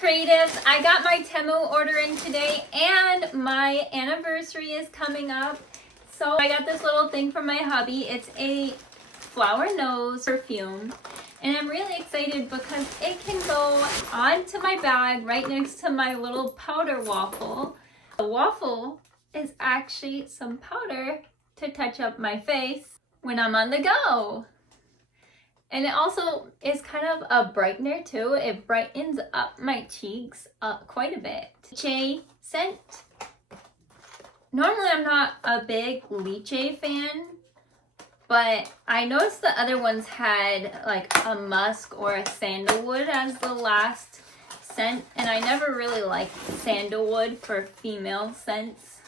creatives, I got my Temu order in today and my anniversary is coming up. So I got this little thing from my hubby. It's a flower nose perfume and I'm really excited because it can go onto my bag right next to my little powder waffle. The waffle is actually some powder to touch up my face when I'm on the go. And it also is kind of a brightener too. It brightens up my cheeks quite a bit. Lychee scent. Normally I'm not a big lychee fan, but I noticed the other ones had like a musk or a sandalwood as the last scent, and I never really liked sandalwood for female scents.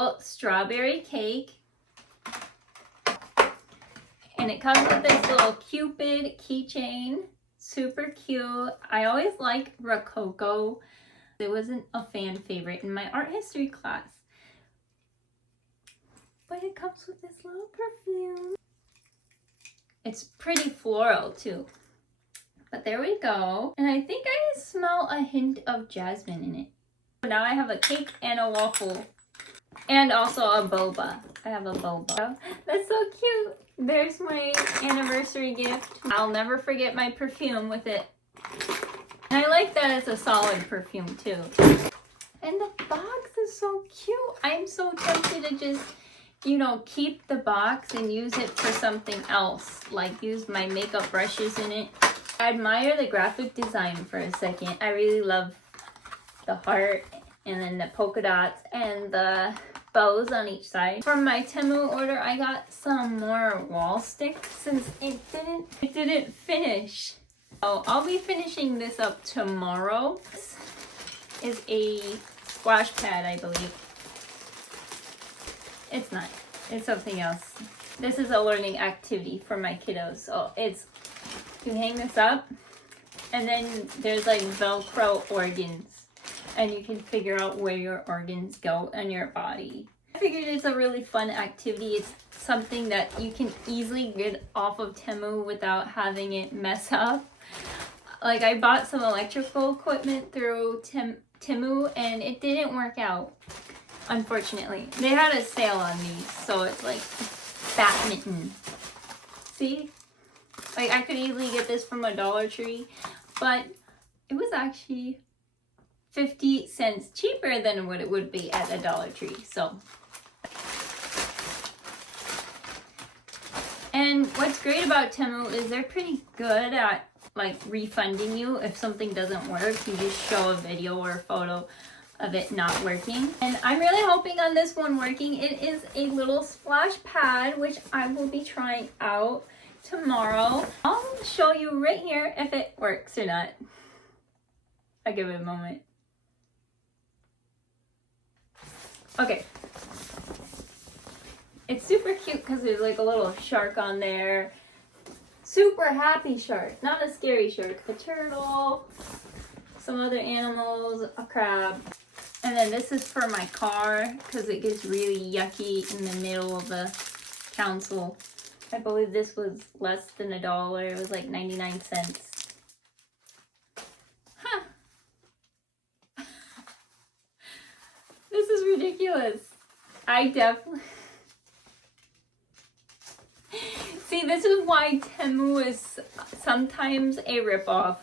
Oh, strawberry cake. And it comes with this little Cupid keychain. Super cute. I always liked Rococo. It wasn't a fan favorite in my art history class. But it comes with this little perfume. It's pretty floral too. But there we go. And I think I smell a hint of jasmine in it. Now I have a cake and a waffle. And also a boba. I have a boba. That's so cute. There's my anniversary gift. I'll never forget my perfume with it. And I like that it's a solid perfume too. And the box is so cute. I'm so tempted to just, you know, keep the box and use it for something else. Like use my makeup brushes in it. I admire the graphic design for a second. I really love the heart and then the polka dots and the bows on each side. From my Temu order, I got some more wall sticks since it didn't finish. So I'll be finishing this up tomorrow. This is a splash pad, I believe. It's not. It's something else. This is a learning activity for my kiddos. So it's, you hang this up and then there's like Velcro organs. And you can figure out where your organs go in your body. I figured it's a really fun activity. It's something that you can easily get off of Temu without having it mess up. Like I bought some electrical equipment through Temu and it didn't work out, unfortunately. They had a sale on these, so it's like badminton. See? Like I could easily get this from a Dollar Tree, but it was actually 50 cents cheaper than what it would be at a Dollar Tree. So, and what's great about Temu is they're pretty good at like refunding you if something doesn't work. You just show a video or a photo of it not working. And I'm really hoping on this one working. It is a little splash pad, which I will be trying out tomorrow. I'll show you right here if it works or not. I'll give it a moment. Okay, it's super cute because there's like a little shark on there. Super happy shark, not a scary shark. A turtle, some other animals, a crab. And then this is for my car because it gets really yucky in the middle of the console. I believe this was less than $1. It was like 99 cents. This is ridiculous. I definitely... See, this is why Temu is sometimes a ripoff.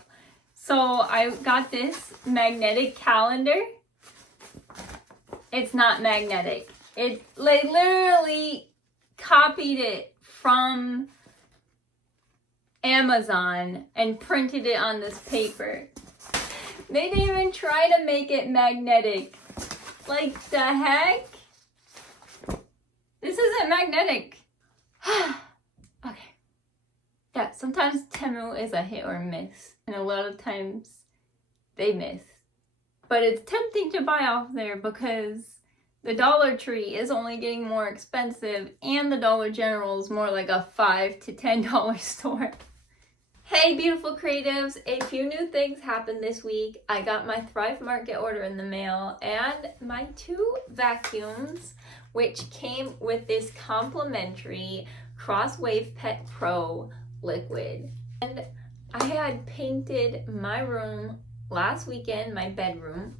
So I got this magnetic calendar. It's not magnetic. It literally copied it from Amazon and printed it on this paper. They didn't even try to make it magnetic. Like the heck? This isn't magnetic. Okay. Yeah, sometimes Temu is a hit or miss. And a lot of times they miss. But it's tempting to buy off there because the Dollar Tree is only getting more expensive and the Dollar General is more like a $5 to $10 store. Hey beautiful creatives, a few new things happened this week. I got my Thrive Market order in the mail and my 2 vacuums, which came with this complimentary Crosswave Pet Pro liquid. And I had painted my room last weekend, my bedroom,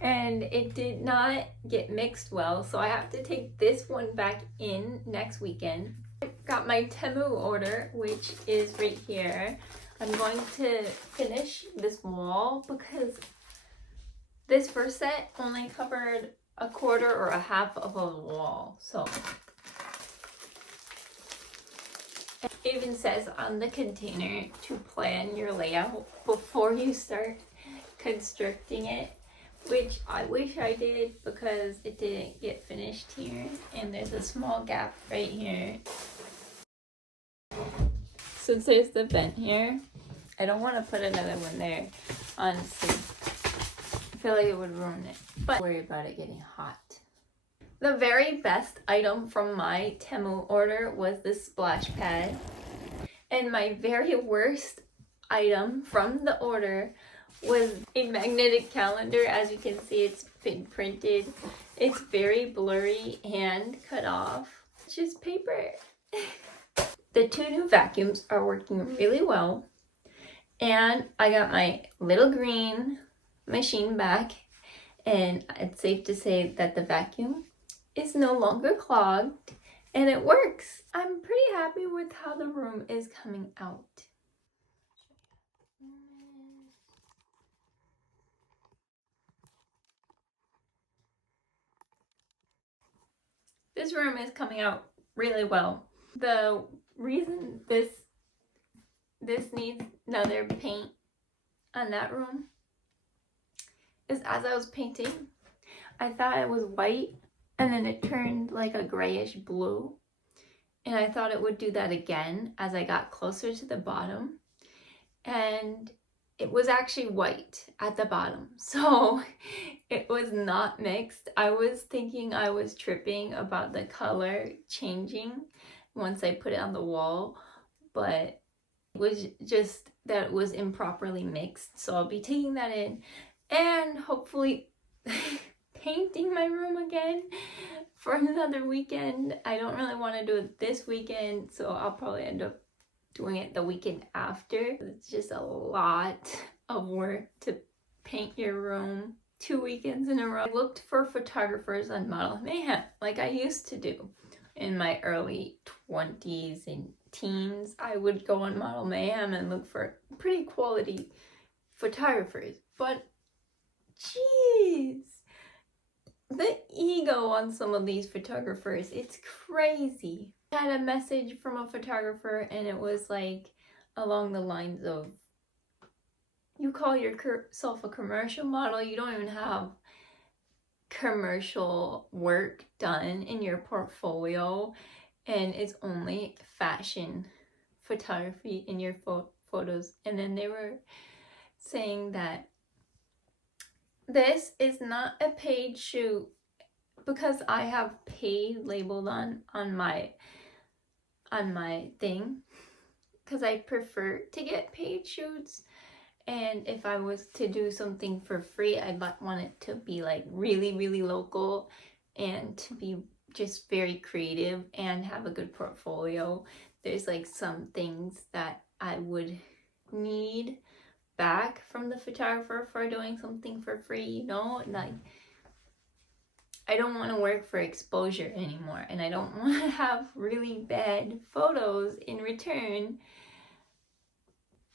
and it did not get mixed well, so I have to take this one back in next weekend. I got my Temu order, which is right here. I'm going to finish this wall because this first set only covered a quarter or a half of a wall. So it even says on the container to plan your layout before you start constructing it, which I wish I did because it didn't get finished here, and there's a small gap right here. Since there's the vent here, I don't want to put another one there, honestly. I feel like it would ruin it, but worry about it getting hot. The very best item from my Temu order was this splash pad, and my very worst item from the order was a magnetic calendar. As you can see, it's been printed. It's very blurry and cut off. It's just paper. The 2 new vacuums are working really well, and I got my little green machine back, and it's safe to say that the vacuum is no longer clogged and it works. I'm pretty happy with how the room is coming out. This room is coming out really well. The reason this needs another paint on that room is as I was painting, I thought it was white and then it turned like a grayish blue, and I thought it would do that again as I got closer to the bottom, and it was actually white at the bottom, so it was not mixed. I was thinking I was tripping about the color changing once I put it on the wall, but it was just that it was improperly mixed. So I'll be taking that in and hopefully painting my room again for another weekend. I don't really want to do it this weekend, so I'll probably end up doing it the weekend after. It's just a lot of work to paint your room 2 weekends in a row. I looked for photographers on Model Mayhem like I used to do in my early 20s and teens. I would go on Model Mayhem and look for pretty quality photographers, but jeez, the ego on some of these photographers, it's crazy. I had a message from a photographer and it was like along the lines of, you call yourself a commercial model, you don't even have commercial work done in your portfolio, and it's only fashion photography in your photos. And then they were saying that this is not a paid shoot because I have paid labeled on my thing, because I prefer to get paid shoots, and if I was to do something for free, I'd want it to be like really local and to be just very creative and have a good portfolio. There's like some things that I would need back from the photographer for doing something for free, you know? Like, I don't want to work for exposure anymore, and I don't want to have really bad photos in return.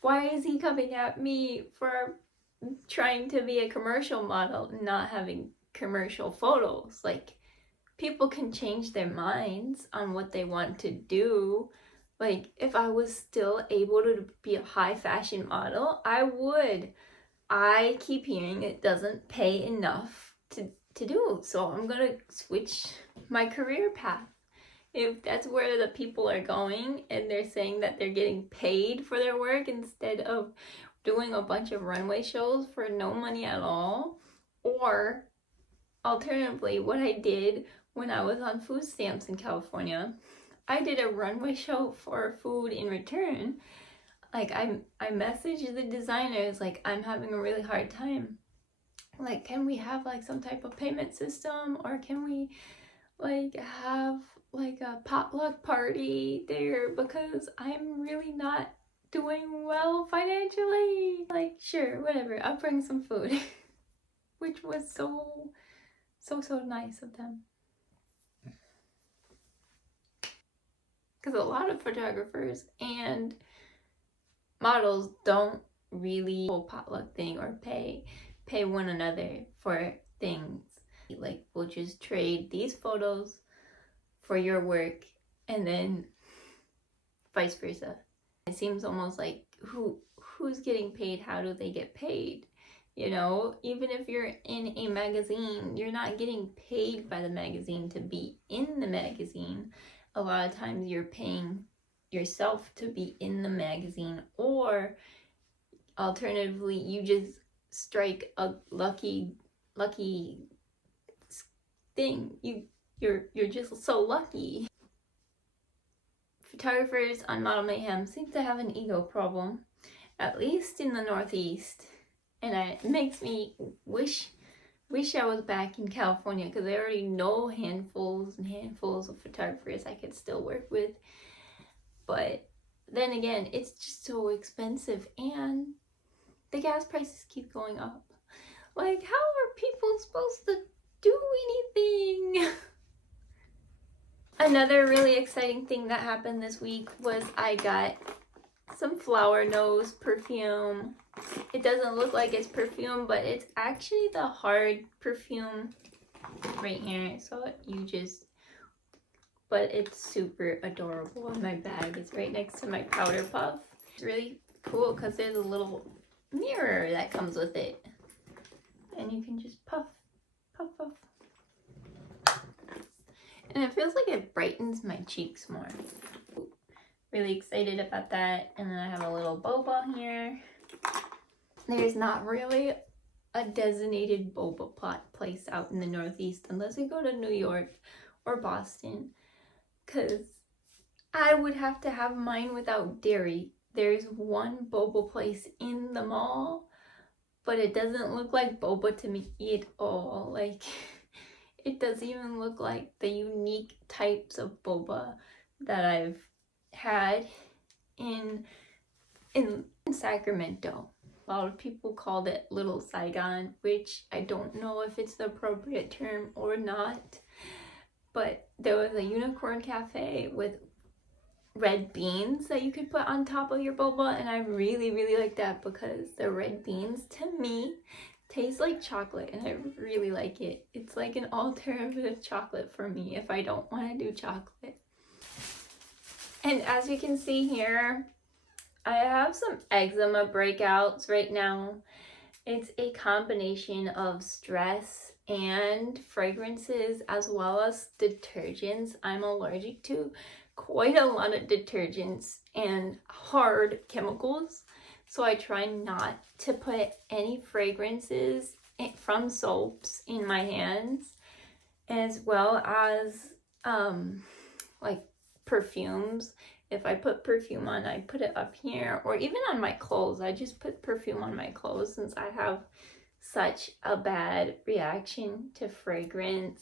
Why is he coming at me for trying to be a commercial model and not having commercial photos? Like, people can change their minds on what they want to do. Like, if I was still able to be a high fashion model, I would. I keep hearing it doesn't pay enough to do, so I'm gonna switch my career path. If that's where the people are going and they're saying that they're getting paid for their work instead of doing a bunch of runway shows for no money at all. Or alternatively, what I did when I was on food stamps in California, I did a runway show for food in return. Like, I messaged the designers, like, I'm having a really hard time. Like, can we have like some type of payment system, or can we like have like a potluck party there, because I'm really not doing well financially. Like, sure, whatever, I'll bring some food. Which was so nice of them. Because a lot of photographers and models don't really do a potluck thing or pay one another for things. Like, we'll just trade these photos for your work and then vice versa. It seems almost like who's getting paid? How do they get paid? You know, even if you're in a magazine, you're not getting paid by the magazine to be in the magazine. A lot of times you're paying yourself to be in the magazine, or alternatively you just strike a lucky thing. You're just so lucky. Photographers on Model Mayhem seem to have an ego problem, at least in the Northeast, and it makes me wish I was back in California, because I already know handfuls and handfuls of photographers I could still work with. But then again, it's just so expensive and the gas prices keep going up. Like, how are people supposed to do anything? Another really exciting thing that happened this week was I got some flower nose perfume. It doesn't look like it's perfume, but it's actually the hard perfume right here. So but it's super adorable in my bag. It's right next to my powder puff. It's really cool because there's a little mirror that comes with it. And you can just puff, puff, puff. And it feels like it brightens my cheeks more. Really excited about that. And then I have a little boba here. There's not really a designated boba place out in the Northeast unless we go to New York or Boston, because I would have to have mine without dairy. There's one boba place in the mall, but it doesn't look like boba to me at all. Like, it doesn't even look like the unique types of boba that I've had in Sacramento. A lot of people called it Little Saigon, which I don't know if it's the appropriate term or not. But there was a unicorn cafe with red beans that you could put on top of your boba, and I really like that because the red beans to me taste like chocolate, and I really like it. It's like an alternative chocolate for me if I don't want to do chocolate. And as you can see here, I have some eczema breakouts right now. It's a combination of stress and fragrances as well as detergents. I'm allergic to quite a lot of detergents and hard chemicals, so I try not to put any fragrances from soaps in my hands, as well as like perfumes. If I put perfume on, I put it up here, or even on my clothes. I just put perfume on my clothes since I have such a bad reaction to fragrance.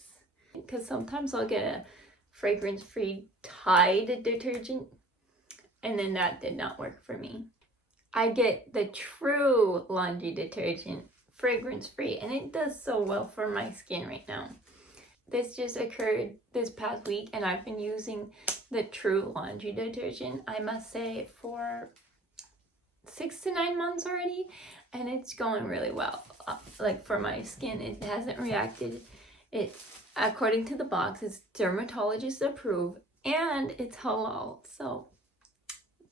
Because sometimes I'll get a fragrance-free Tide detergent, and then that did not work for me. I get the True laundry detergent, fragrance-free, and it does so well for my skin right now. This just occurred this past week, and I've been using the True laundry detergent, I must say, for 6 to 9 months already, and it's going really well. Like, for my skin, it hasn't reacted. It's, according to the box, it's dermatologist approved, and it's halal, so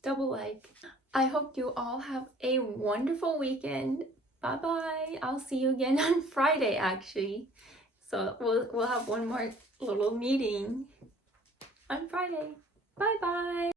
double like. I hope you all have a wonderful weekend. Bye bye. I'll see you again on Friday, actually. So we'll have one more little meeting on Friday. Bye bye.